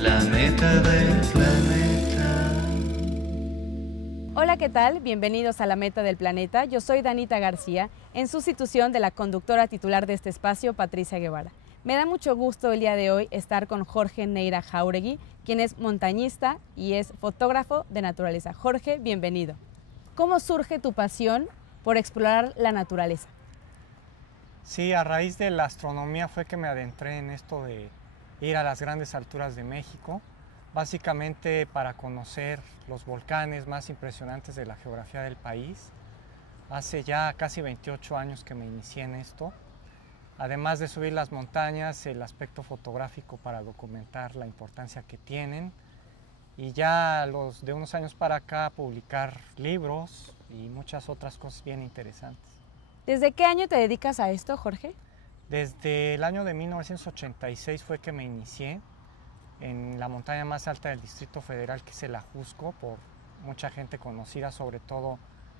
la meta del planeta. Hola, ¿qué tal? Bienvenidos a La Meta del Planeta. Yo soy Danita García, en sustitución de la conductora titular de este espacio, Patricia Guevara. Me da mucho gusto el día de hoy estar con Jorge Neira Jáuregui, quien es montañista y es fotógrafo de naturaleza. Jorge, bienvenido. ¿Cómo surge tu pasión por explorar la naturaleza? Sí, a raíz de la astronomía fue que me adentré en esto de ir a las grandes alturas de México, básicamente para conocer los volcanes más impresionantes de la geografía del país. Hace ya casi 28 años que me inicié en esto. Además de subir las montañas, el aspecto fotográfico para documentar la importancia que tienen. Y ya de unos años para acá publicar libros y muchas otras cosas bien interesantes. ¿Desde qué año te dedicas a esto, Jorge? Desde el año de 1986 fue que me inicié en la montaña más alta del Distrito Federal, que es el Ajusco, por mucha gente conocida, sobre todo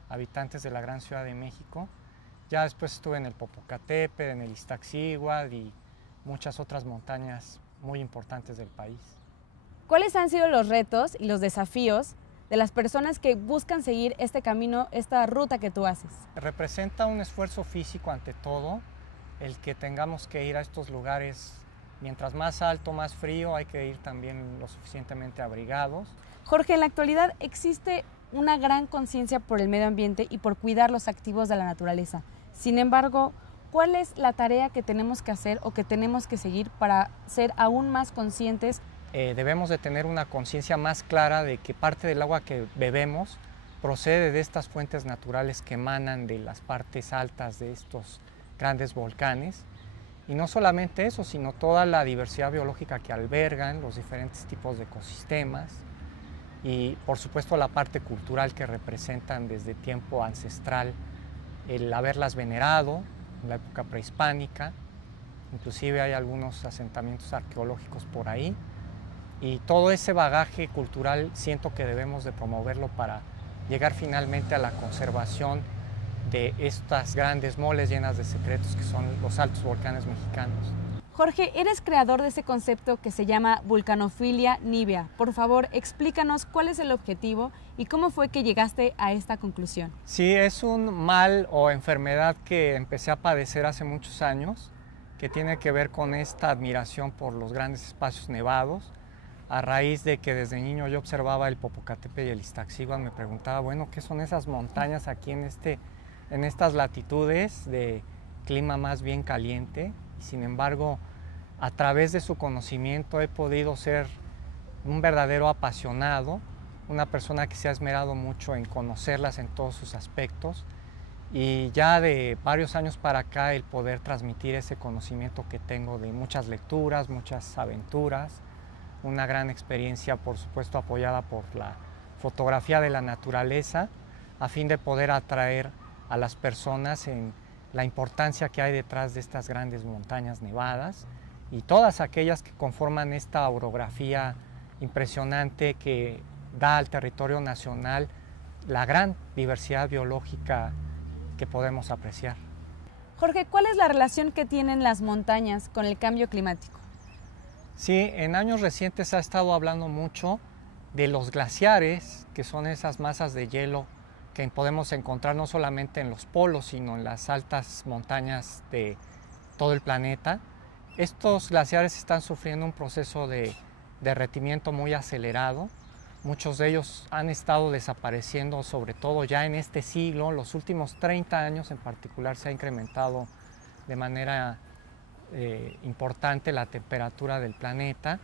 habitantes de la gran Ciudad de México. Ya después estuve en el Popocatépetl, en el Iztaccíhuatl y muchas otras montañas muy importantes del país. ¿Cuáles han sido los retos y los desafíos de las personas que buscan seguir este camino, esta ruta que tú haces? Representa un esfuerzo físico ante todo, el que tengamos que ir a estos lugares. Mientras más alto, más frío, hay que ir también lo suficientemente abrigados. Jorge, en la actualidad existe una gran conciencia por el medio ambiente y por cuidar los activos de la naturaleza. Sin embargo, ¿cuál es la tarea que tenemos que hacer o que tenemos que seguir para ser aún más conscientes? Debemos de tener una conciencia más clara de que parte del agua que bebemos procede de estas fuentes naturales que emanan de las partes altas de estos grandes volcanes. Y no solamente eso, sino toda la diversidad biológica que albergan, los diferentes tipos de ecosistemas y por supuesto la parte cultural que representan desde tiempo ancestral, el haberlas venerado en la época prehispánica, inclusive hay algunos asentamientos arqueológicos por ahí, y todo ese bagaje cultural siento que debemos de promoverlo para llegar finalmente a la conservación de estas grandes moles llenas de secretos que son los altos volcanes mexicanos. Jorge, eres creador de ese concepto que se llama vulcanofilia nívea. Por favor, explícanos cuál es el objetivo y cómo fue que llegaste a esta conclusión. Sí, es un mal o enfermedad que empecé a padecer hace muchos años, que tiene que ver con esta admiración por los grandes espacios nevados. A raíz de que desde niño yo observaba el Popocatépetl y el Iztaccíhuatl, me preguntaba, bueno, ¿qué son esas montañas aquí en estas latitudes de clima más bien caliente? Y sin embargo, a través de su conocimiento he podido ser un verdadero apasionado, una persona que se ha esmerado mucho en conocerlas en todos sus aspectos, y ya de varios años para acá el poder transmitir ese conocimiento que tengo de muchas lecturas, muchas aventuras, una gran experiencia, por supuesto, apoyada por la fotografía de la naturaleza, a fin de poder atraer a las personas en la importancia que hay detrás de estas grandes montañas nevadas y todas aquellas que conforman esta orografía impresionante que da al territorio nacional la gran diversidad biológica que podemos apreciar. Jorge, ¿cuál es la relación que tienen las montañas con el cambio climático? Sí, en años recientes ha estado hablando mucho de los glaciares, que son esas masas de hielo que podemos encontrar no solamente en los polos, sino en las altas montañas de todo el planeta. Estos glaciares están sufriendo un proceso de derretimiento muy acelerado. Muchos de ellos han estado desapareciendo, sobre todo ya en este siglo. Los últimos 30 años en particular se ha incrementado de manera importante la temperatura del planeta.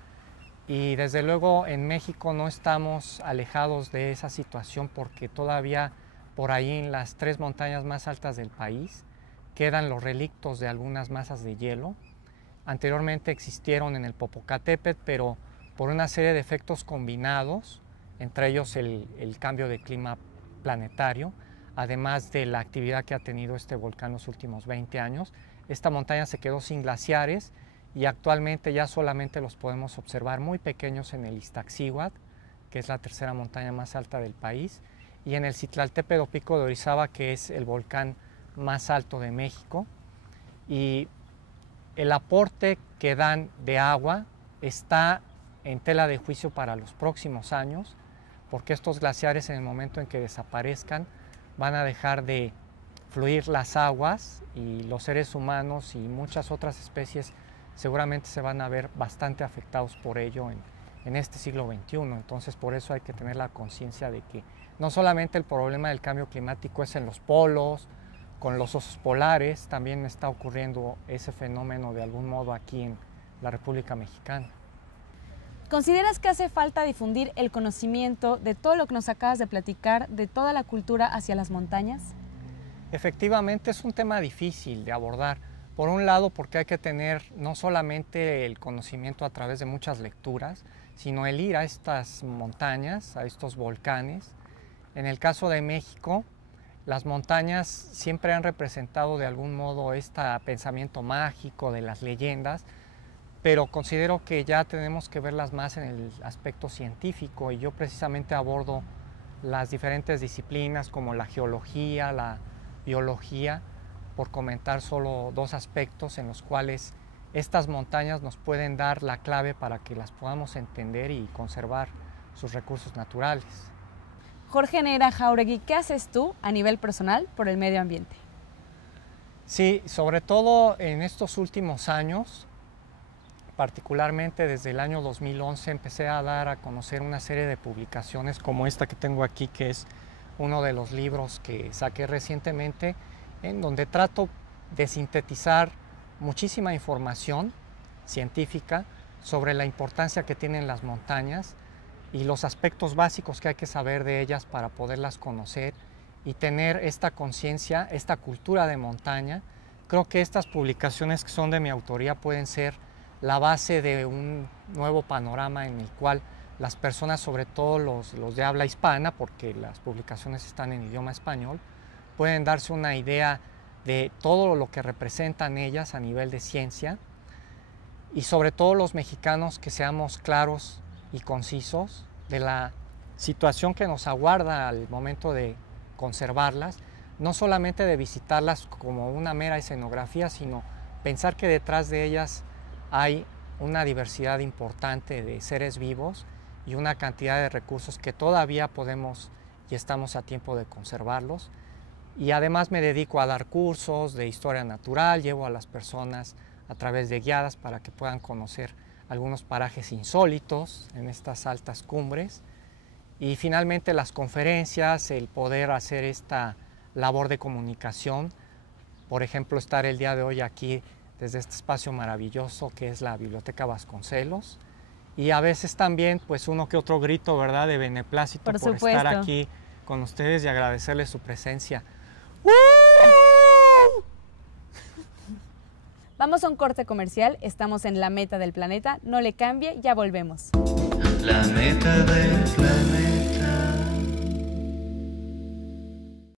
Y desde luego en México no estamos alejados de esa situación porque todavía por ahí en las 3 montañas más altas del país quedan los relictos de algunas masas de hielo. Anteriormente existieron en el Popocatépetl, pero por una serie de efectos combinados, entre ellos el cambio de clima planetario, además de la actividad que ha tenido este volcán los últimos 20 años, esta montaña se quedó sin glaciares y actualmente ya solamente los podemos observar muy pequeños en el Iztaccíhuatl, que es la tercera montaña más alta del país, y en el Citlaltépetl o Pico de Orizaba, que es el volcán más alto de México. Y el aporte que dan de agua está en tela de juicio para los próximos años, porque estos glaciares en el momento en que desaparezcan van a dejar de fluir las aguas y los seres humanos y muchas otras especies seguramente se van a ver bastante afectados por ello en este siglo XXI. Entonces por eso hay que tener la conciencia de que no solamente el problema del cambio climático es en los polos, con los osos polares, también está ocurriendo ese fenómeno de algún modo aquí en la República Mexicana. ¿Consideras que hace falta difundir el conocimiento de todo lo que nos acabas de platicar, de toda la cultura hacia las montañas? Efectivamente es un tema difícil de abordar. Por un lado porque hay que tener no solamente el conocimiento a través de muchas lecturas, sino el ir a estas montañas, a estos volcanes. En el caso de México, las montañas siempre han representado de algún modo este pensamiento mágico de las leyendas, pero considero que ya tenemos que verlas más en el aspecto científico y yo precisamente abordo las diferentes disciplinas como la geología, la biología, por comentar solo dos aspectos en los cuales estas montañas nos pueden dar la clave para que las podamos entender y conservar sus recursos naturales. Jorge Neira Jáuregui, ¿qué haces tú a nivel personal por el medio ambiente? Sí, sobre todo en estos últimos años, particularmente desde el año 2011, empecé a dar a conocer una serie de publicaciones como esta que tengo aquí, que es uno de los libros que saqué recientemente, en donde trato de sintetizar muchísima información científica sobre la importancia que tienen las montañas y los aspectos básicos que hay que saber de ellas para poderlas conocer y tener esta conciencia, esta cultura de montaña. Creo que estas publicaciones que son de mi autoría pueden ser la base de un nuevo panorama en el cual las personas, sobre todo los de habla hispana, porque las publicaciones están en idioma español, pueden darse una idea de todo lo que representan ellas a nivel de ciencia y sobre todo los mexicanos que seamos claros y concisos de la situación que nos aguarda al momento de conservarlas, no solamente de visitarlas como una mera escenografía, sino pensar que detrás de ellas hay una diversidad importante de seres vivos y una cantidad de recursos que todavía podemos y estamos a tiempo de conservarlos. Y además me dedico a dar cursos de historia natural, llevo a las personas a través de guiadas para que puedan conocer algunos parajes insólitos en estas altas cumbres. Y finalmente las conferencias, el poder hacer esta labor de comunicación, por ejemplo, estar el día de hoy aquí desde este espacio maravilloso que es la Biblioteca Vasconcelos. Y a veces también pues uno que otro grito, ¿verdad?, de beneplácito por estar aquí con ustedes y agradecerles su presencia. Vamos a un corte comercial, estamos en La Meta del Planeta, no le cambie, ya volvemos. La meta del planeta.